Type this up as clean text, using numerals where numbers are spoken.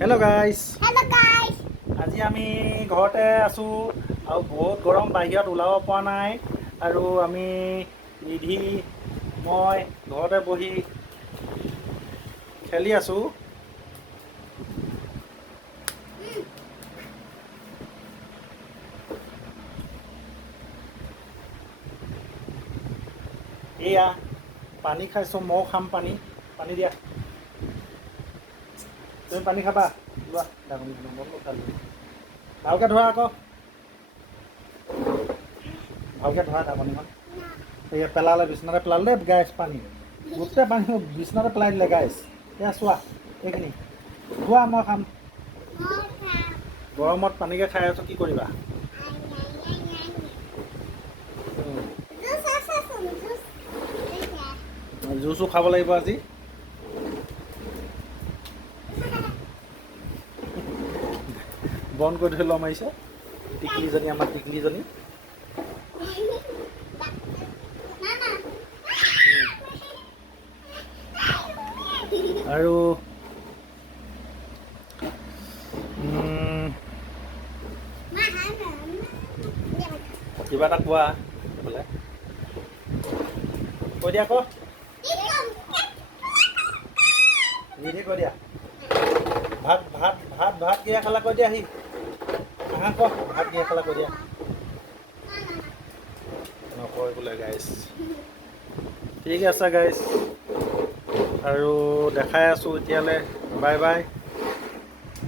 Hello' guys, Hello guys. আজি আমি ঘৰতে আছোঁ আৰু বহুত গৰম, বাহিৰত ওলাব পৰা নাই। আৰু আমি নিধি মই ঘৰতে বহি খেলি আছোঁ। এয়া পানী খাইছোঁ, ময়ো খাম পানী। পানী দিয়া, তুমি পানী খাবা? লোৱা ভালকৈ ধৰা আকৌ, ভালকৈ ধৰা ঢাকনিখন। এয়া পেলালে, বিচনাতে পেলালে দেই গাইছ পানী। গোটেই পানী বিচনাতে পেলাই দিলে গাইছ। এয়া চোৱা এইখিনি, খোৱা মই খাম। গৰমত পানীকে খাই আছোঁ, কি কৰিবা? জুচো খাব লাগিব আজি। বন্ধ কৰি থৈ ল'ম আহিছে টিকলিজনী, আমাৰ টিকলিজনী। আৰু কিবা এটা কোৱা বোলে, কৈ দিয়া আকৌ, নিধি কৈ দিয়া। ভাত ভাত ভাত ভাত কিহে খালা কৈ দিয়া, আহি আহা আকৌ, ভাত কিহে খালা কৈ দিয়া। নকয় বোলে গাইছ। ঠিক আছে গাইছ, আৰু দেখাই আছোঁ এতিয়ালৈ, বাই বাই।